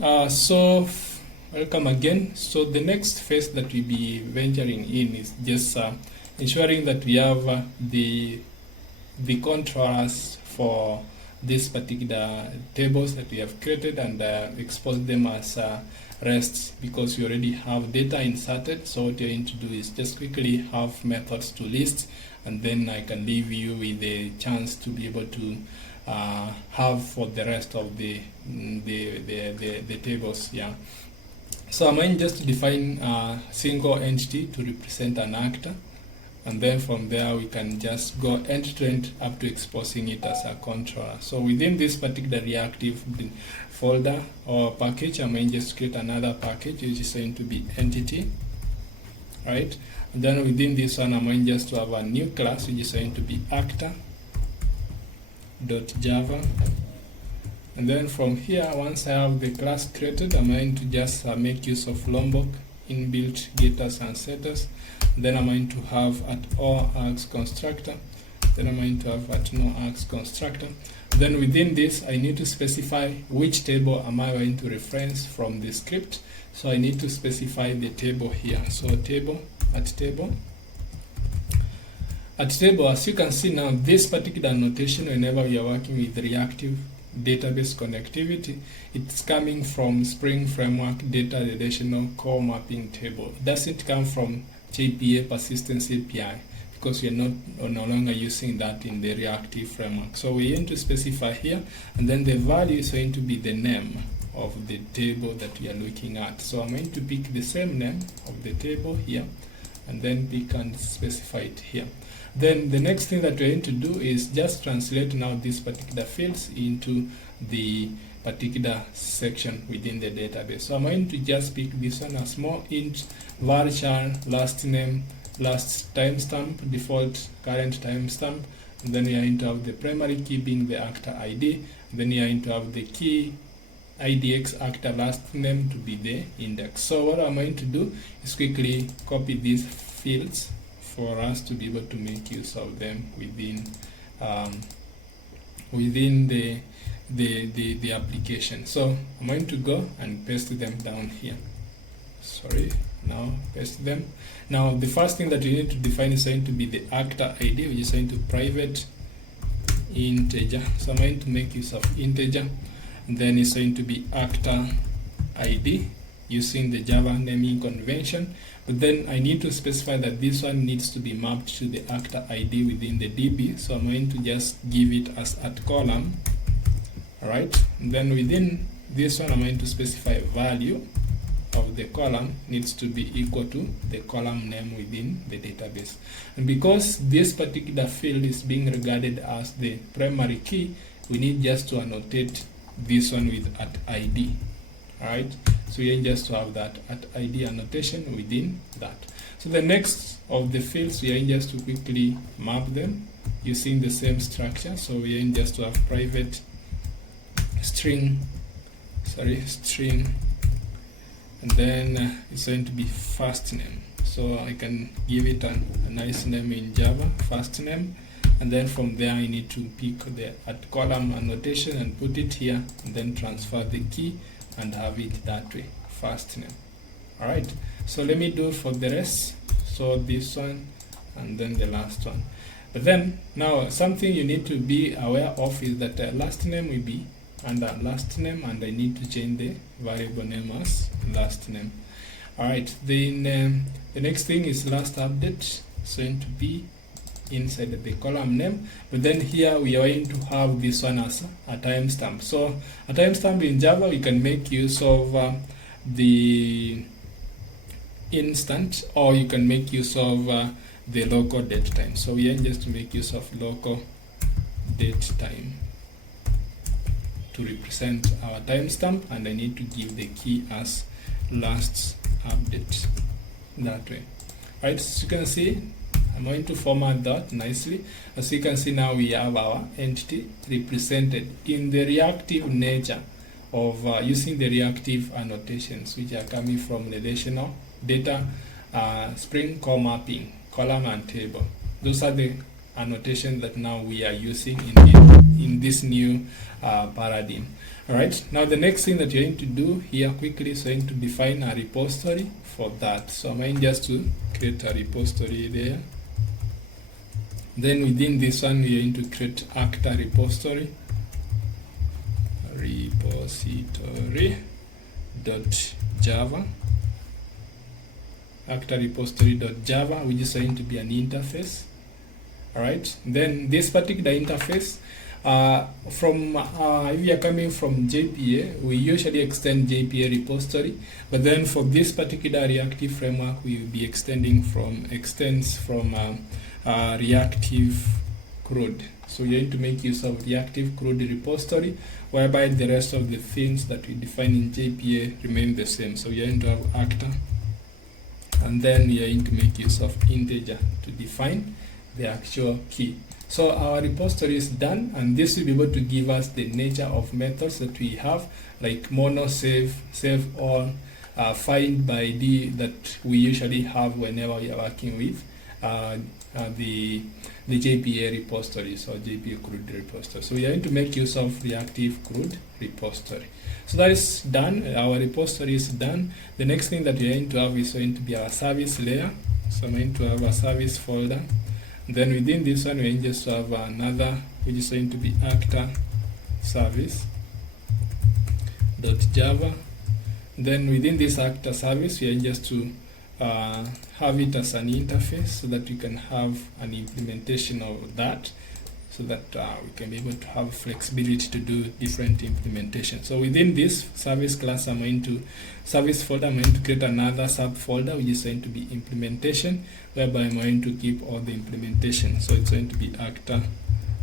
Welcome again. So the next phase that we'll be venturing in is just ensuring that we have the controllers for these particular tables that we have created and expose them as RESTs, because we already have data inserted. So what you're going to do is just quickly have methods to list, and then I can leave you with the chance to be able to have for the rest of the tables. Yeah. So I'm going just to define a single entity to represent an actor, and then from there we can just go end to end up to exposing it as a controller. So within this particular reactive folder or package, I'm going just to create another package which is going to be entity, right? And then within this one, I'm going just to have a new class which is going to be actor.java. And then from here, once I have the class created, I'm going to just make use of Lombok inbuilt getters and setters. Then I'm going to have at all args constructor. Then I'm going to have at no args constructor. Then within this, I need to specify which table am I going to reference from the script. So I need to specify the table here. So table, at table. At table, as you can see now, this particular notation, whenever we are working with reactive database connectivity, it's coming from Spring Framework Data Relational Core Mapping Table. It doesn't come from JPA Persistence API, because we are no longer using that in the reactive framework. So we need to specify here, and then the value is going to be the name of the table that we are looking at. So I'm going to pick the same name of the table here, and then pick and specify it here. Then the next thing that we're going to do is just translate now these particular fields into the particular section within the database. So I'm going to just pick this one as small int varchar last name, last timestamp, default current timestamp, and then we are going to have the primary key being the actor ID, and then we are going to have the key IDX actor last name to be the index. So what I'm going to do is quickly copy these fields for us to be able to make use of them within the application. So I'm going to go and paste them down here. Sorry, now paste them. Now the first thing that you need to define is going to be the actor ID, which is going to private integer. So I'm going to make use of integer, and then it's going to be actor ID using the Java naming convention. But then I need to specify that this one needs to be mapped to the actor ID within the DB. So I'm going to just give it as at column. All right. And then within this one, I'm going to specify value of the column needs to be equal to the column name within the database. And because this particular field is being regarded as the primary key, we need just to annotate this one with at ID. All right. So we need just to have that at ID annotation within that. So the next of the fields, we are just to quickly map them using the same structure. So we are just to have private string, and then it's going to be first name. So I can give it a nice name in Java, first name, and then from there I need to pick the at column annotation and put it here, and then transfer the key and have it that way, first name. All right, so let me do for the rest. So this one and then the last one. But then now something you need to be aware of is that the last name will be under last name, and I need to change the variable name as last name. All right, then the next thing is last update. It's going to be inside the column name, but then here we are going to have this one as a timestamp. So a timestamp in Java, we can make use of the instant, or you can make use of the local date time. So we are just to make use of local date time to represent our timestamp, and I need to give the key as last update that way. All right, so you can see I'm going to format that nicely. As you can see now, we have our entity represented in the reactive nature of using the reactive annotations, which are coming from relational data, Spring core mapping, column and table. Those are the annotation that now we are using in this new paradigm. All right, now the next thing that you're going to do here quickly is going to define a repository for that. So I'm going just to create a repository there. Then within this one, we're going to create actor repository .java, actor repository.java, which is going to be an interface. All right, then this particular interface, if you are coming from JPA, we usually extend JPA repository, but then for this particular reactive framework, we will be extending from reactive CRUD. So you're going to make use of reactive CRUD repository, whereby the rest of the things that we define in JPA remain the same. So you're going to have actor, and then you're going to make use of integer to define the actual key. So our repository is done, and this will be able to give us the nature of methods that we have, like mono, save all, find by ID, that we usually have whenever we are working with the JPA repositories or JPA CRUD repository. So we are going to make use of reactive CRUD repository. So that is done. Our repository is done. The next thing that we are going to have is going to be our service layer. So I'm going to have a service folder. Then within this one, we are just to have another, which is going to be actor service.java. Then within this actor service, we are just to have it as an interface, so that we can have an implementation of that, so that we can be able to have flexibility to do different implementations. So within this service class, service folder, I'm going to create another subfolder, which is going to be implementation, whereby I'm going to keep all the implementation. So it's going to be actor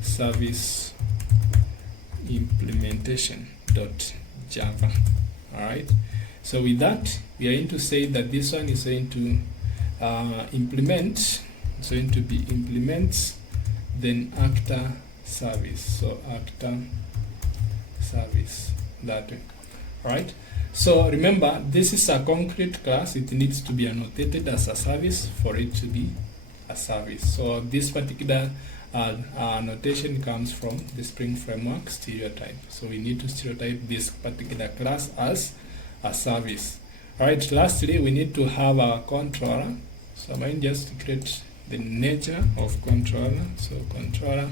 service implementation.java. All right. So with that, we are going to say that this one is going to implement. It's going to be implements, then actor service. So actor service, that way. All right. So remember, this is a concrete class. It needs to be annotated as a service for it to be a service. So this particular annotation comes from the Spring Framework stereotype. So we need to stereotype this particular class as a service. All right. Lastly, we need to have our controller. So I'm going just to create the nature of controller. So controller.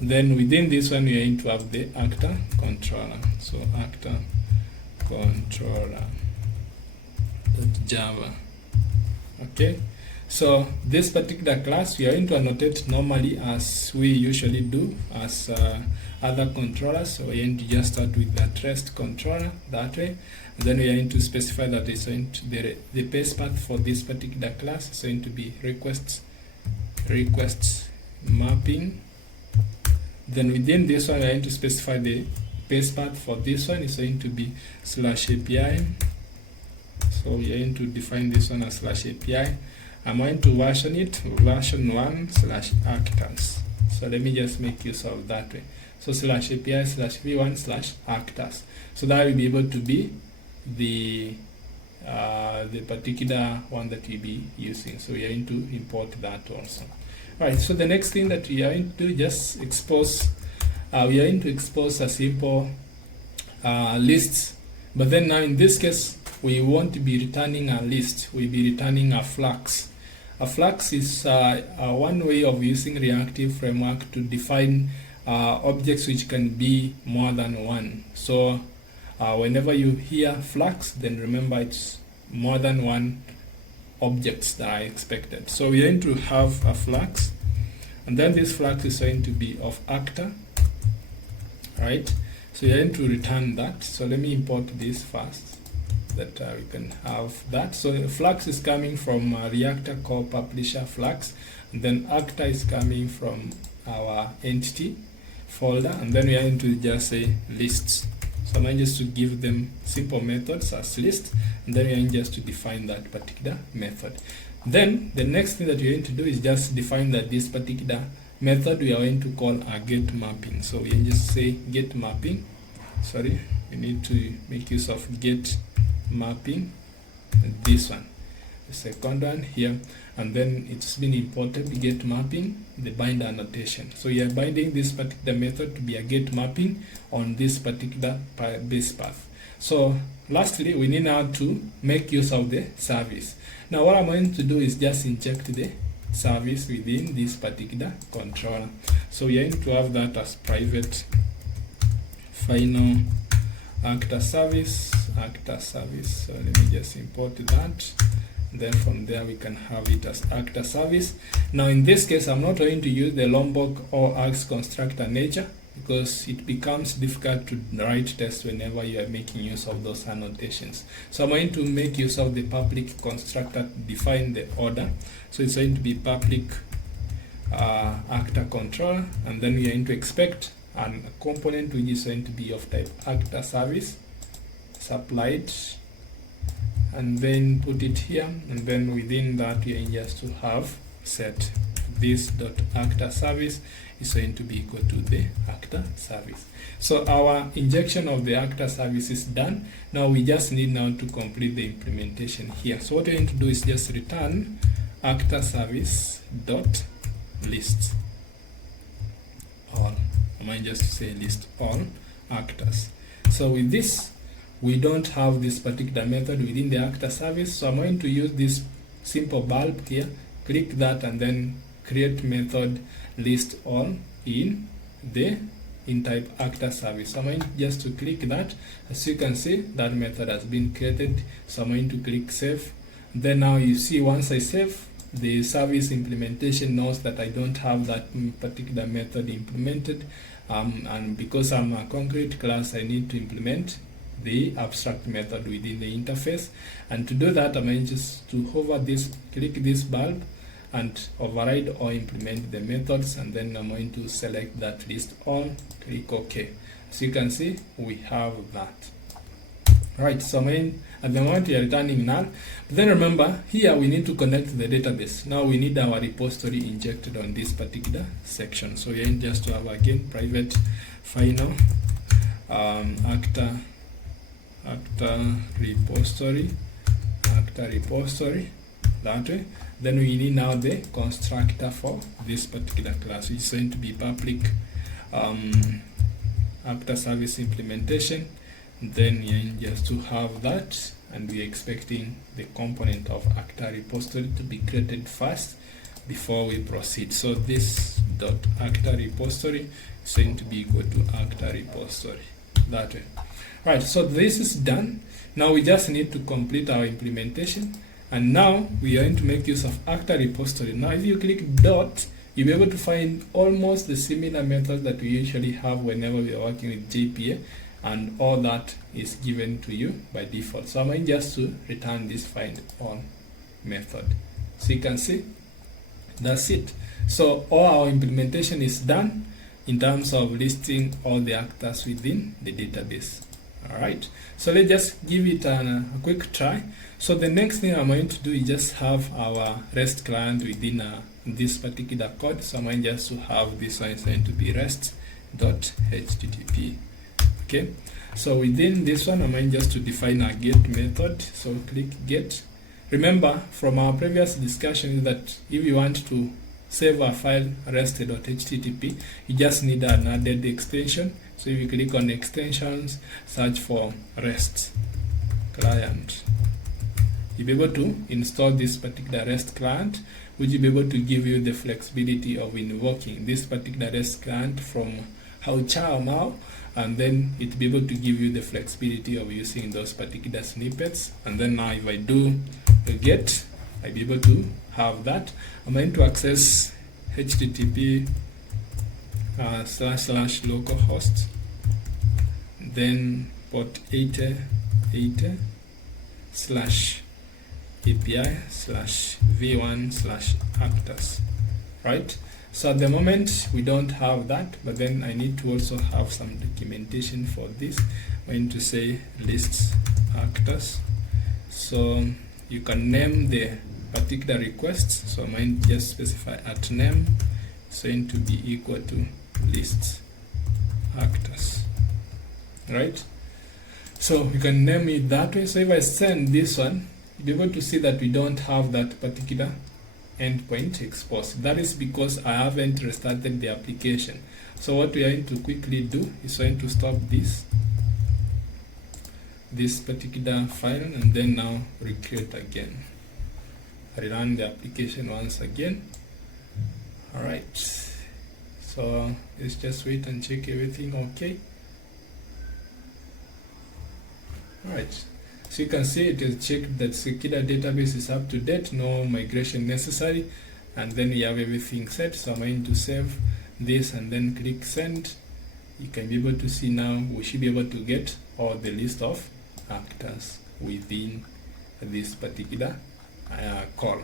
Then within this one, we are going to have the actor controller. So actor controller.java. Okay. So this particular class, we are going to annotate normally as we usually do as other controllers. So we are going to just start with the REST controller that way. And then we are going to specify that it's going to the base path for this particular class is going to be requests mapping. Then within this one, we are going to specify the base path for this one is going to be /API. So we are going to define this one as /API. I'm going to version it version 1/actors. So let me just make use of that way. So /API/v1/actors. So that will be able to be the particular one that we'll be using. So we are going to import that also. All right. So the next thing that we are going to do, just expose. We are going to expose a simple list. But then now in this case, we won't be returning a list. We'll be returning a flux. A flux is one way of using reactive framework to define objects which can be more than one. So whenever you hear flux, then remember it's more than one objects that are expected. So we're going to have a flux, and then this flux is going to be of actor. Right? So you're going to return that. So let me import this first, that we can have that. So the flux is coming from reactor core publisher flux, and then actor is coming from our entity folder, and then we are going to just say lists. So I'm going just to give them simple methods as list, and then we are going just to define that particular method. Then the next thing that we're going to do is just define that this particular method we are going to call a get mapping. So we can just say get mapping. Sorry, we need to make use of get mapping, this one. the second one here, and then it's been imported get mapping, the bind annotation. So you are binding this particular method to be a get mapping on this particular base path. So lastly, we need now to make use of the service. Now what I'm going to do is just inject the service within this particular controller. So we are going to have that as private final actor service. So let me just import that. Then from there we can have it as actor service. Now in this case, I'm not going to use the Lombok or Args constructor nature, because it becomes difficult to write tests whenever you are making use of those annotations. So I'm going to make use of the public constructor to define the order. So it's going to be public actor controller, and then we are going to expect a component which is going to be of type actor service supplied, and then put it here, and then within that we are just to have set this dot actor service is going to be equal to the actor service. So our injection of the actor service is done. Now we just need now to complete the implementation here. So what we're going to do is just return actor service dot list all. I might just say list all actors. So with this, we don't have this particular method within the actor service. So I'm going to use this simple bulb here, click that, and then create method list all in the in type actor service. So I'm going just to click that. As you can see, that method has been created. So I'm going to click save. Then now you see, once I save, the service implementation knows that I don't have that particular method implemented, and because I'm a concrete class, I need to implement the abstract method within the interface. And to do that, I'm going just to hover this, click this bulb, and override or implement the methods, and then I'm going to select that list all, click OK. As you can see, we have that. Right, so at the moment we are returning null. But then remember, here we need to connect to the database. Now we need our repository injected on this particular section. So we are just to have again private final actor repository, that way. Then we need now the constructor for this particular class, which is going to be public actor service implementation. Then you just to have that, and we're expecting the component of actor repository to be created first before we proceed. So this dot actor repository is going to be equal to actor repository, that way. Right, so this is done. Now we just need to complete our implementation, and now we are going to make use of actor repository. Now if you click dot, you'll be able to find almost the similar methods that we usually have whenever we are working with JPA, and all that is given to you by default. So I'm going just to return this find all method. So you can see, that's it. So all our implementation is done in terms of listing all the actors within the database. Alright, so let's just give it a quick try. So the next thing I'm going to do is just have our REST client within this particular code. So I'm going just to have this one is going to be rest.http. Okay, so within this one, I'm going just to define a get method. So click get. Remember from our previous discussion that if you want to save a file rest.http, you just need an added extension. So if you click on extensions, search for REST client, you'll be able to install this particular REST client, which will be able to give you the flexibility of invoking this particular REST client from Hauchao now, and then it will be able to give you the flexibility of using those particular snippets. And then now if I do a get, I'll be able to have that. I'm going to access http //localhost, then port 8080 /API/v1/actors, right? So at the moment we don't have that, but then I need to also have some documentation for this. I'm going to say lists actors, so you can name the particular requests. So I'm going to just specify at name is going to be equal to lists actors, right? So we can name it that way. So if I send this one, you'll be able to see that we don't have that particular endpoint exposed. That is because I haven't restarted the application. So what we are going to quickly do is going to stop this particular file, and then now recreate again. Rerun the application once again. Alright, so let's just wait and check everything okay. Alright, so you can see it is checked that Sakila database is up to date, no migration necessary, and then we have everything set. So I'm going to save this and then click send. You can be able to see now we should be able to get all the list of actors within this particular call.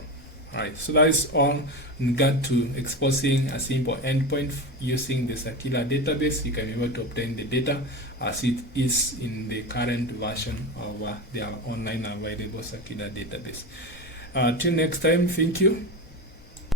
Alright, so that is all in regard to exposing a simple endpoint using the Sakila database. You can be able to obtain the data as it is in the current version of the online available Sakila database. Till next time, thank you.